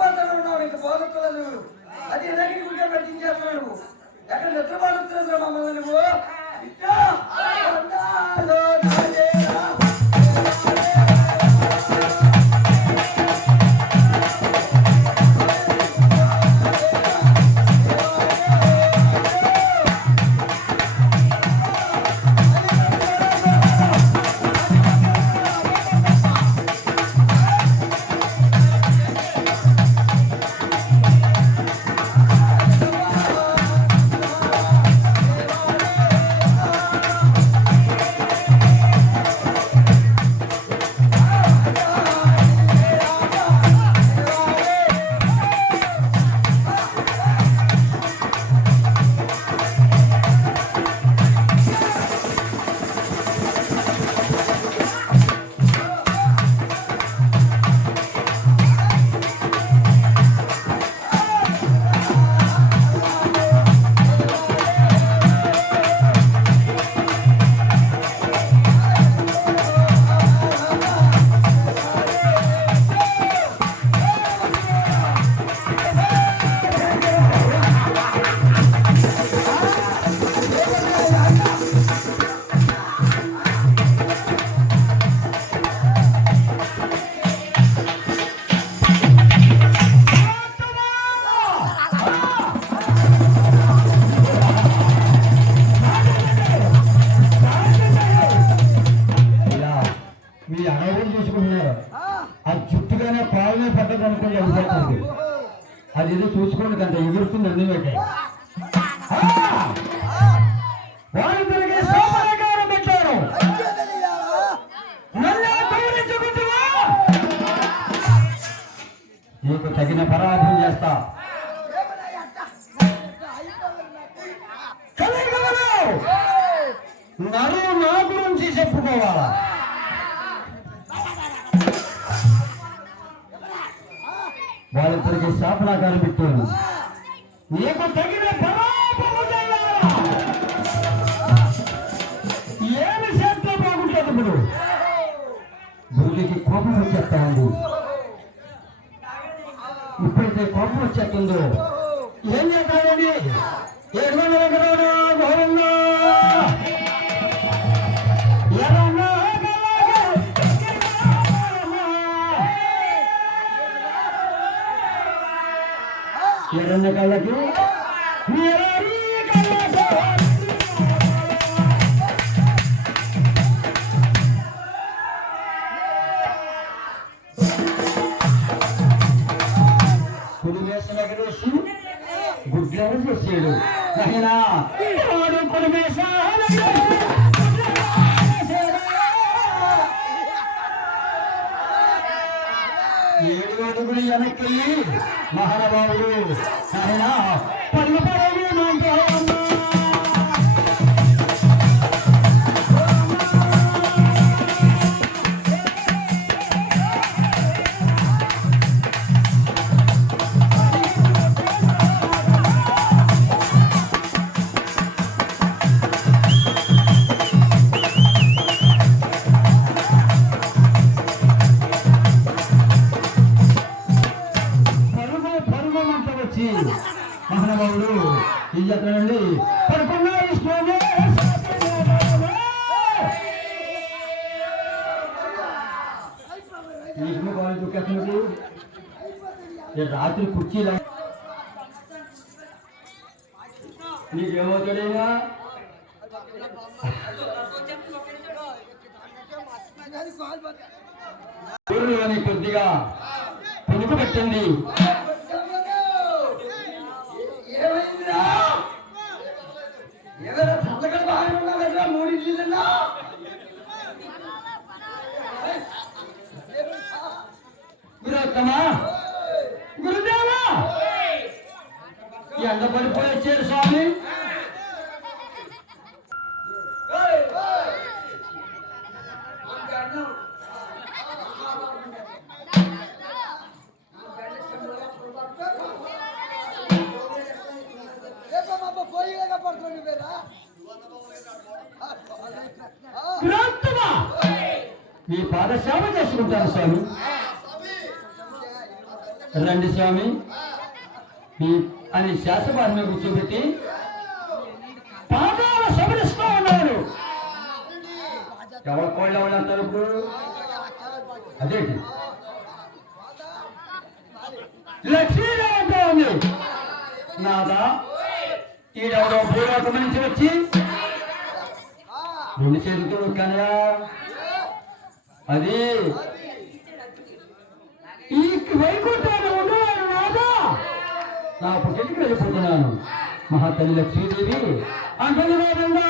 నిద్రపోతాను ఉన్నావు, ఇంకా పోగొట్టుకోలేదు నువ్వు. అది ఎలాగే గుడిగా పెట్టించేస్తున్నావు నువ్వు. ఎక్కడ నిద్రపోతున్నావు మమ్మల్ని నువ్వు? అది ఏదో చూసుకోండి కంటే ఎగురుతుంది అన్ని పెట్టాయి. వాళ్ళు తిరిగి సోమరకారం పెట్టారు. నీకు తగిన పరాభం చేస్తా. నరు నా గురించి చెప్పుకోవాలా? వాళ్ళిద్దరికి శాపనాకారం పెట్టాను. నీకు తగిన పరాభవం చేయాలా? ఏమి చేస్తే బాగుంటుంది? ఇప్పుడు గురికి కోపం వచ్చేస్తా ఉంది. ఇప్పుడైతే కోపం వచ్చేస్తుందో ఏం చేస్తాడండి? ఎర్రన్న కళ్ళకి కుడి వేసిన ఎగరేసి గుడ్లను చేసాడు. అయినా కుడి వేస 7 అడుగులు వెనక్కి మహానుభావుడు ఆయన పళ్ళు పడవి మహానుభావుడు ఈ జత్రండి పడుకున్నారు. రాత్రి కుర్చీలా నీకేమవుతాడైనా కొద్దిగా పులుపు పెట్టండి. గురుత్తమా గురుదేవా ఎండ పడిపోయి వచ్చారు స్వామి. మీ పాదసేవ చేసుకుంటారు స్వామి. రండి స్వామి అని శాసభారి మీద కూర్చోబెట్టి పాదాల సవరిస్తూ ఉన్నాడు. ఎవరి కోళ్ళు ఎవరు అంటారు ఇప్పుడు? అదేంటి లక్ష్మీదేవి అంటూ ఉంది. నాదా ఈడెవరో భూలోకం నుంచి వచ్చి రెండు చేతులు కనరా అది ఈ వైకుంఠాన్ని ఉండేవాడు నాదా. నా పుట్టింటికి వెళ్ళిపోతున్నాను. మహాతల్లి లక్ష్మీదేవి అంటుంది వేదంగా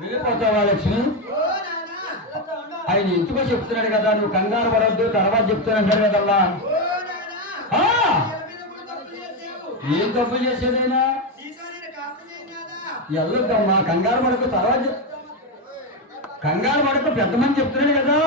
వెళ్ళిపోతావా లక్ష్మి? ఆయన ఇంటికో చెప్తున్నాడు కదా, నువ్వు కంగారు పడవద్దు, తర్వాత చెప్తానంటారు కదల్లా. ఏం తప్పు చేసేదైనా వెళ్ళొద్దమ్మా, కంగారు పడకు, తర్వాత కంగారు పడకు, పెద్ద మంది చెప్తున్నాడు కదా.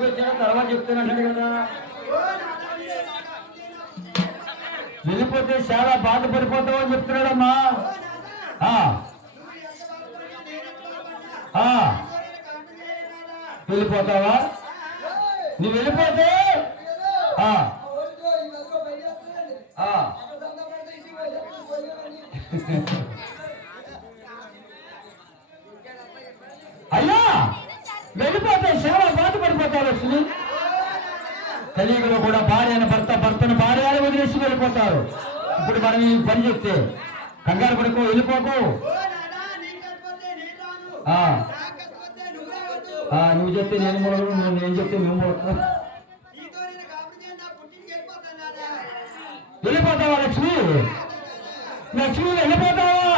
ఎందుకు వచ్చాడో తర్వాత చెప్తానంటాడు కదా. వెళ్ళిపోతే చాలా బాధపడిపోతావు అని చెప్తున్నాడమ్మా. వెళ్ళిపోతావా? నువ్వు వెళ్ళిపోతే అయ్యా వెళ్ళిపోతే చాలా బాధపడిపోతావు లక్ష్మి. కలియుగంలో కూడా భార్య అని భర్త, భర్తను భార్య అని వదిలేసి వెళ్ళిపోతారు. ఇప్పుడు మనం ఈ పని చెప్తే కంగారు పడుకో, వెళ్ళిపోకు. నువ్వు చెప్తే నేను మూడను, నేను చెప్తే నువ్వు మూడకు. వెళ్ళిపోతావా లక్ష్మి? లక్ష్మి వెళ్ళిపోతావా?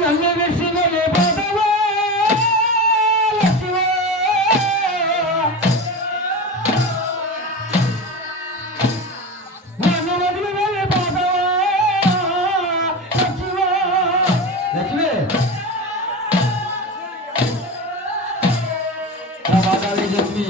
నన్ను విడిచి వెళ్ళిపోతావా లక్ష్మి? నన్ను వదిలి వెళ్ళిపోతావా లక్ష్మి? లక్ష్మి నా బాధాలు లక్ష్మి.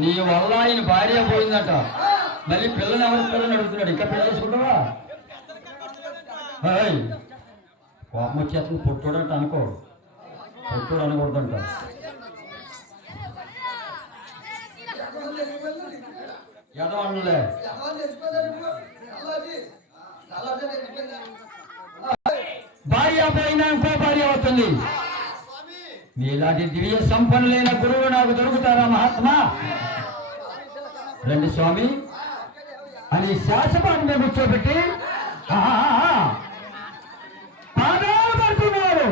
నీ వల్ల ఆయన భార్య పోయిందట, మళ్ళీ పిల్లలు ఎవరిస్తారని అడుగుతున్నాడు. ఇంకా పెళ్లి చేసుకుంటావా? కోపం వచ్చేస్తుంది. పొట్టోడంట అనుకో, పొట్టోడు అనకూడదంట. ఏదో అనలే. భార్య పోయినా ఇంకో భార్య అవుతుంది. నీలాంటి దివ్య సంపన్నులైన గురువు నాకు దొరుకుతారా మహాత్మా? రండి స్వామి అని శాసపాన్ని మీద కూర్చోబెట్టి పాదాలు పడుతున్నారు.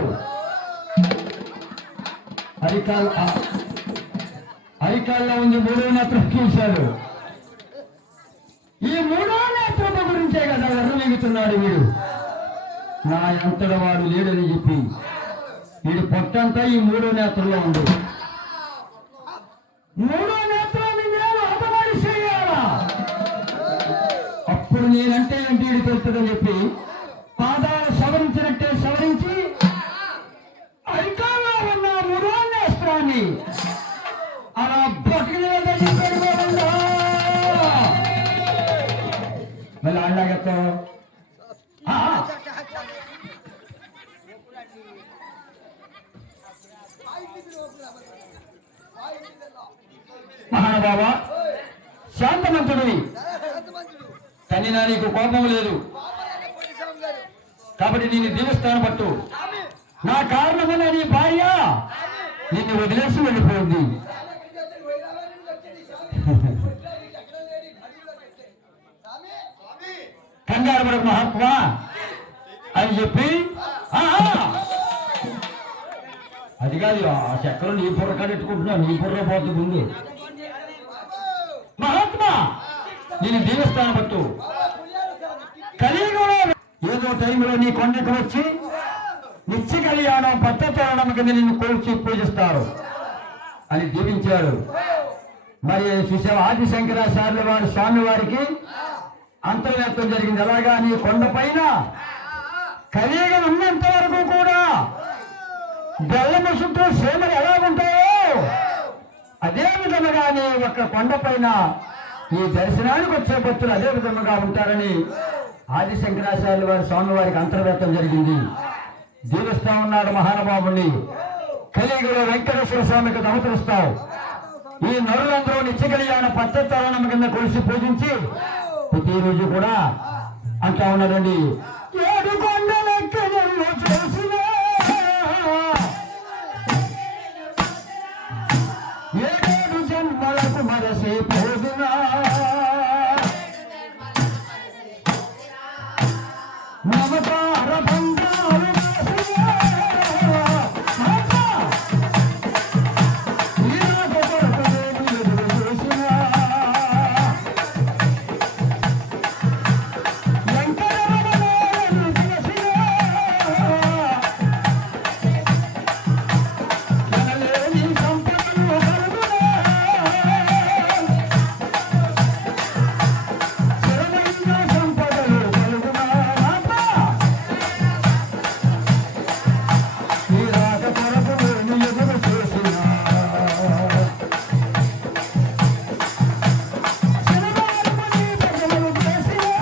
అరికాల్లో ఉంది మూడో నేత్రం చూశాడు. ఈ మూడో నేత్రం గురించే కదా వర్ణమిగుతున్నాడు వీడు. నా ఎంతటి వాడు లేడని చెప్పి వీడు పొట్టంతా ఈ మూడో నేత్రంలో ఉంది. మూడో నేత్రాన్ని నేను హతమడి చేయాలా? అప్పుడు నేనంటే ఏంటి వీడు తెలుస్తుందని చెప్పి పాదాలు సవరించినట్టే సవరించి అరికాల్లో ఉన్న మూడో నేత్రాన్ని అలా బొట్టుకుని మళ్ళీ ఆడలాగెత్తావు. మహానుభావా, శాంతమంతుడివి, కానీ నా నీకు కోపం లేదు కాబట్టి నేను దీవిస్తాను. పట్టు నా కారణమైన నీ భార్య నిన్ను వదిలేసి వెళ్ళిపోయింది. కంగారు పడకు మహాత్మా అని చెప్పి అది కాదు, ఆ చక్రం నీ బుర్ర కడెట్టుకుంటున్నావు, నీ బుర్ర పోతుంది ముందు. మహాత్మా నేను దేవస్థానం పట్టు కలియుగంలో ఏదో టైంలో నీ కొండకు వచ్చి నిత్య కళ్యాణం పట్టతోరణం కింద నిన్ను కోల్చి పూజిస్తారు అని దీవించాడు. మరి చూసావు ఆది శంకరాచార్యుల వారి స్వామి వారికి అంతర్వ్యాప్తం జరిగింది. ఎలాగా నీ కొండ పైన కలియుగం ఉన్నంత వరకు కూడా బెల్లము చుట్టూ సేమలు ఎలాగుంటాయో అదే విధముగా నీ ఒక్క కొండ పైన ఈ దర్శనానికి వచ్చే భక్తులు అదే విధముగా ఉంటారని ఆది శంకరాచార్యుల వారి స్వామి వారికి అంతర్వ్యాప్తం జరిగింది. దీవిస్తా ఉన్నాడు మహానుభావుని. కలియుగంలో వెంకటేశ్వర స్వామికి నమస్కరిస్తావు. ఈ నరులందరూ నిత్య కళ్యాణ పచ్చతోరణం కింద కొలిసి పూజించి ప్రతిరోజు కూడా అంటా ఉన్నారండి, ఏడు కొండలెక్కడెన్నో చేసినా, ఏడేడు జన్మలకు మరసి పోదునా, మమతార బంగారు దాసినా, ఈనాడు కొరకు నేను ఎదురు చూసినా, వెంకటరమణాలను చేసినా, ఎనలేని సంపదలు కలుగునా, స్థిరమైన సంపదలు కలుగునా, ఈ రాక కొరకు నేను ఎదురు చూసినా, శనివారముని భజనలు చేసినా,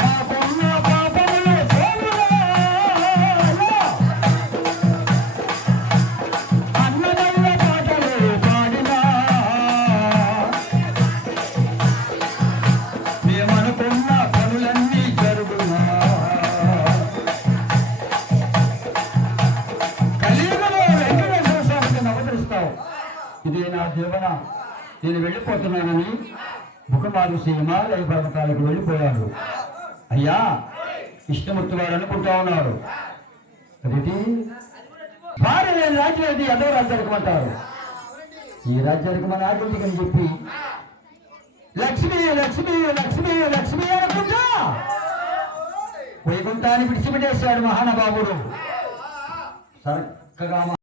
నాకున్న పాపములు పోవునా, అన్నమయ్య పాటలు పాడినా, మేమనుకున్న పనులన్నీ జరుగునా, కలియుగంలో వెంకటేశ్వర స్వామికి నమస్కరిస్తావు. ఇదే నా జీవన, నేను వెళ్ళిపోతున్నానని ముఖమారుసి హిమాలయ పర్వతాలకు వెళ్ళిపోయాడు. అయ్యా, ఇష్టమూర్తి వారు అనుకుంటా ఉన్నాడు, అదేంటి భార్య లేని రాజ్యం అది అదో రాజ్యానికి అంటారు. ఈ రాజ్యానికి మన ఆగంటికి అని చెప్పి లక్ష్మి లక్ష్మి లక్ష్మి లక్ష్మి అనుకుంటా వైకుంఠాన్ని విడిచిపెట్టేశాడు మహానుభావుడు. చక్కగా